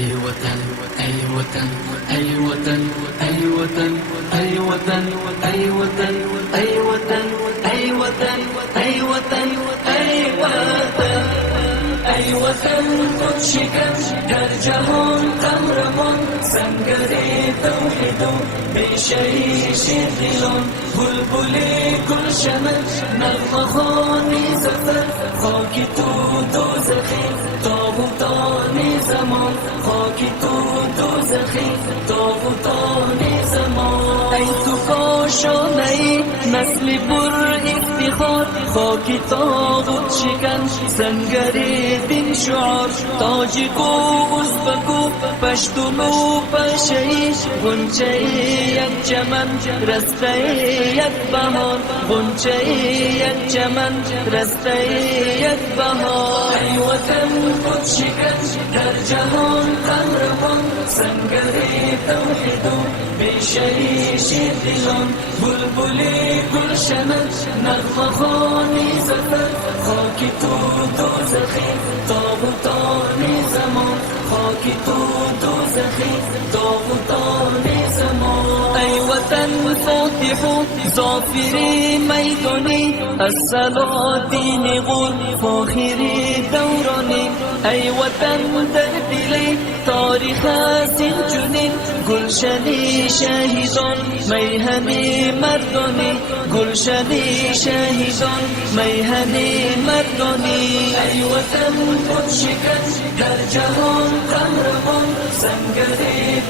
أي وطن أي وطن أي وطن أي وطن أي وطن أي وطن أي وطن أي وطن أي وطن أي وطن أي وطن خودشکن در جهان قهرمان سنگر توحید و بیشهی شیردلان بلبل گلشنت نغمه خوانی ظفر خاک تو دوزخی تاغوتان زمان خاک تو دوزخی تاغوتان زمان ای تو کاشانه نسل پر افتخار خاک تاغوت شکن سنگر دین شعار تاجیک و ازبک و پشتون و پشهی غنچه یک چمن رسته یک بهار غنچه یک چمن رسته یک بهار ای وطن خودشکن در جهان قهرمان سنگر توحید و بیشهی شیردلان بلبل گلشنت نغمه خوانی ظفر خاک تو دوزخی تاغوتان زمان خاک تو دوزخی تاغوتان زمان ای وطن فاتح و ظافر میدانی السلاطین غور فاخر دورانی ای وطن در دل تاریخ این چنین گلشنی شهیدان میهنی مردانی گلشنی شهیدان میهنی مردانی ای وطن خودشکن در جهان قهرمان سنگر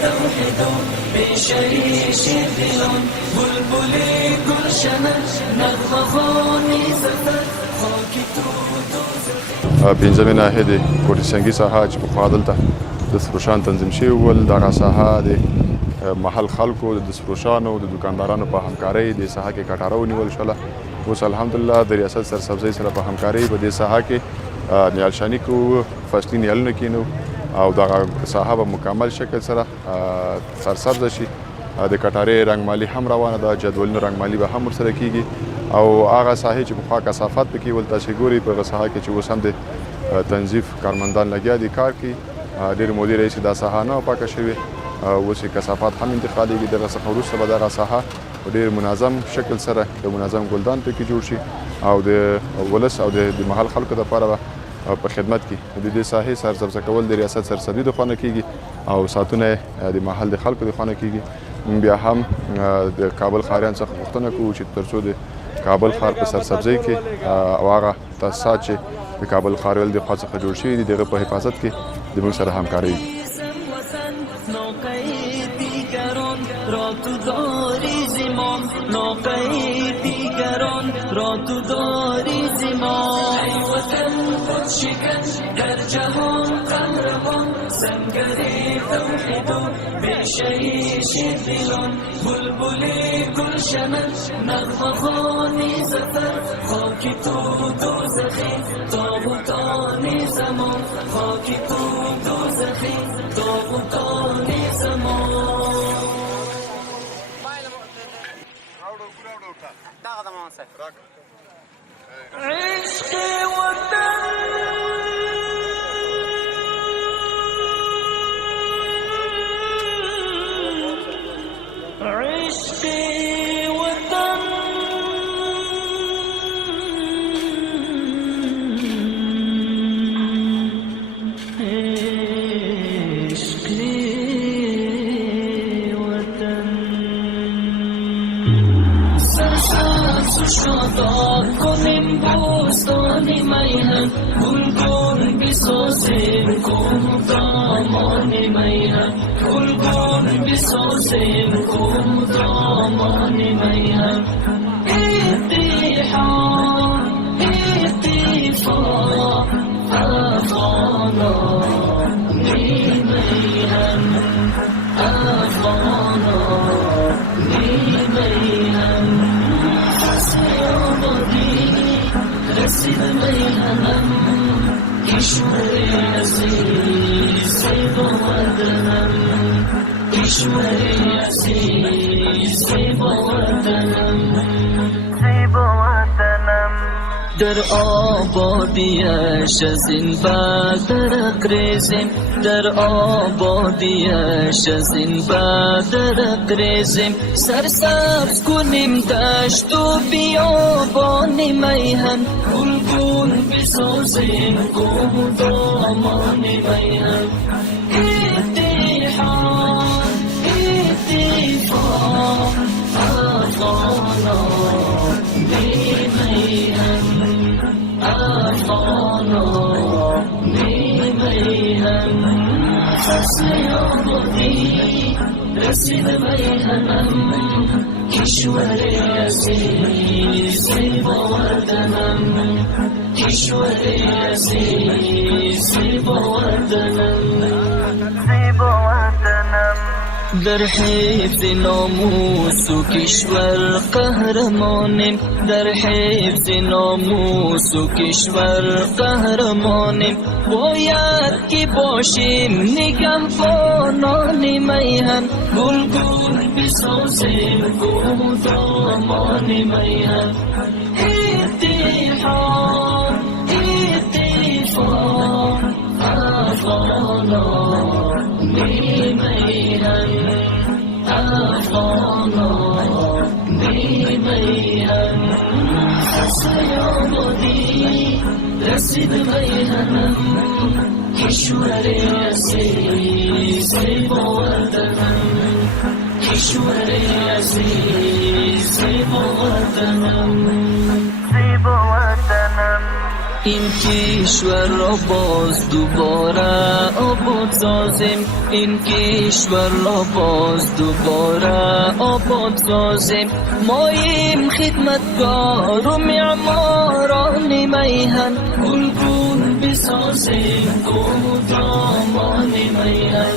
توحید و بیشهی شیردلان بلبل گلشنت نغمه خوانی ظفر خاک تو دوزخی پنځمې ناحیې د کوټې سنګي ساحه چې پخوا دلته دستفروشان تنظیم شوي ول دغه ساحه د محل خلکو د دستفروشانو د دکاندارانو په همکارۍ دې ساحه کې کټاره ونیول شوله اوس الحمدلله د ریاست سرسبزۍ سره په همکارۍ په دې ساحه کې نیالشاني کوو فصلي نیالونه کینو او دغه ساحه به مکمل شکل سره سرسبزه شي د کټارې رنګمالي هم روانه ده جدولونو رنګمالي به هم ورسره کیږي او هغه ساحې چې پخوا کثافات پکې ول تاسې ګورئ په هغه ساحه کې چې اوس هم د تنظیف کارمندان لګیا دي کار کوي ډېرې مودې راهیسې دا ساحه نه وه پاکه شوې اوس یې کثافات هم انتقالېږي دغه څخه وروسته به دغه ساحه په ډېر منظم شکل سره د منظم ګلدان پکې جوړ شي او د ولس او د محل خلکو دپاره به په خدمت کې د دې ساحې سرسبزه کول د ریاست سرسبزۍ د خوا نه کېږي او ساتنه د محل د خلکو د خوا نه کېږي بیا هم د کابل ښاریان څخه غوښتنه کوو چې تر څو د کابل ښار په سرسبزۍ کې او هغه تاسیسات چې د کابل ښاریال د خوا څخه جوړ شوي دي د هغه په حفاظت کې د موږ سره همکاري خودشکن در جهان قهرمان سنگر توحید و بیشهی شیردلان بلبل گلشنت نغمه خوانی ظفر خاک تو دوزخی تاغوتان زمان خاک تو دوزخی تاغوتان زمان عشق وطن عشق وطن عشق وطن سرسبز شاداب کنیم بوستان میهن گل گل بسازیم دامان میهن گل گل بسازیم دامان میهن اتحاد اتفاق افغانا میهن افغانا میهن رسید میهنم کشور عزیز زیبا وطنم کشور عزیز زیبا وطنم زیبا وطنم در آبادیش از این بدرق ریزیم، در آبادیش از این بدرق ریزیم. سرسبز کنیم دشت و بیابان میهن، گلگون بسازیم کوه و دامان میهن. اتحاد اتفاق افغانا میهن، افغانا میهن. فصل آبادی رسید میهنم، کشور عزیز با وطنم، کشور عزیز با وطنم. در حفظ ناموس و کشور قهرمانیم، در حفظ ناموس و کشور قهرمانیم. باید که باشیم نگهبانان میهن، گلگون بسازیم کوه و دامان میهن. اتحاد اتفاق افغانا میهن، افغانا میهن. فصل آبادی رسید میهنم، کشور عزیز با وطنم، کشور عزیز با وطنم. این کشور را باز دوباره آباد سازیم، این کشور را باز دوباره آباد سازیم. ماییم خدمتگار و معماران میهن، گلگون بسازیم کوه و دامان میهن.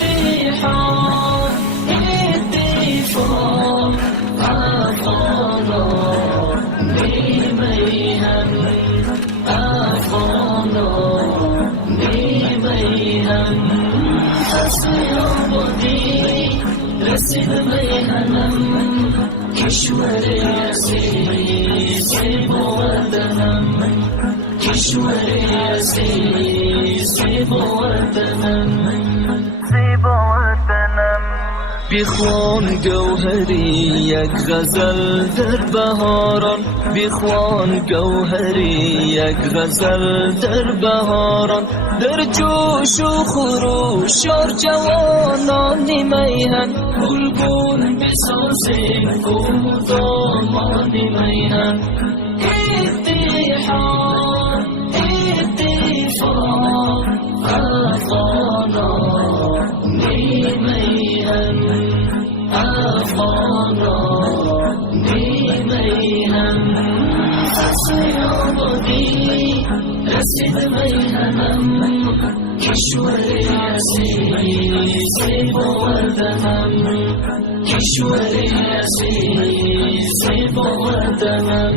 اتحاد اتفاق افغانا میهن، افغانا میهن. فصل آبادی رسید میهنم، کشور عزیز با وطنم، کشور عزیز با وطنم. بخوان گوهری یک غزل در بهاران، بخوان گوهری یک غزل در بهاران. در جوش و خروش جوانان میهن، گلگون بسازیم کوه و دامان میهن. اتحاد اتفاق افغانا میهن، افغانا میهن. فصل آبادی رسید میهنم، کشور عزیز با وطنم، کشور عزیز با وطنم.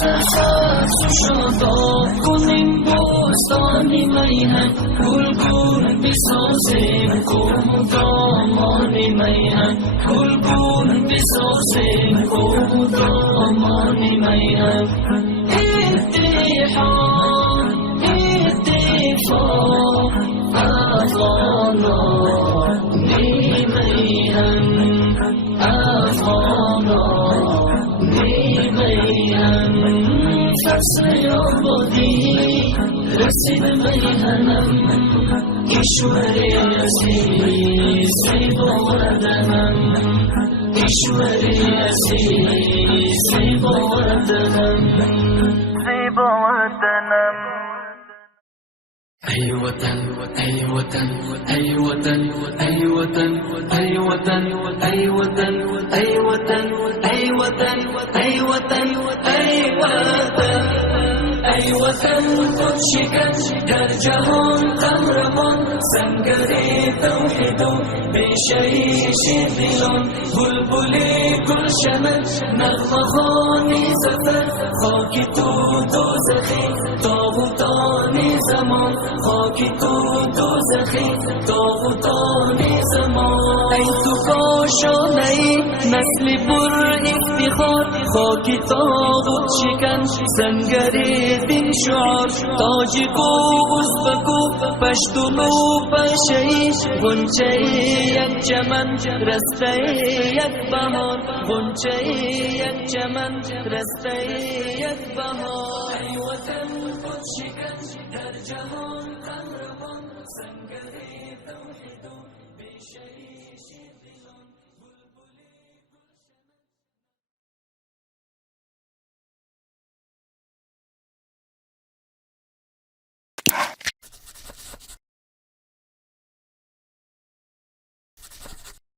سرسبز و شاداب کنیم بستان میهن، گلگون بسازیم کوه و دامان میهن، گلگون بسازیم کوه و دامان میهن. اتحاد اتفاق افغانا میهن، افغانا میهن. فصل آبادی رسید میهنم، کشور عزیز با وطنم، کشور عزیز با وطنم. أي وطن أي وطن أي وطن أي وطن أي وطن أي وطن أي وطن أي وطن أي وطن أي وطن أي وطن خود شکن در جهان قهرمان، سنگری توحید و بیشیش دلان. بلبل گلشنت نغمه‌خوانی زفر، خاک تو دوزخی تاغوتان زمان، خاک تو دوزخی تاغوتان زمان. ای تو کاشانه نسل پر افتخار، خاکی تاغوت شکن سنگری دین شعار، تاج کو ازبکو پشتونو پشهی، غنچه یک چمن رسته یک بهار، غنچه یک چمن رسته یک بهار. ای وطن خود شکن در جهان قهرمان، سنگری توحید و بیشهی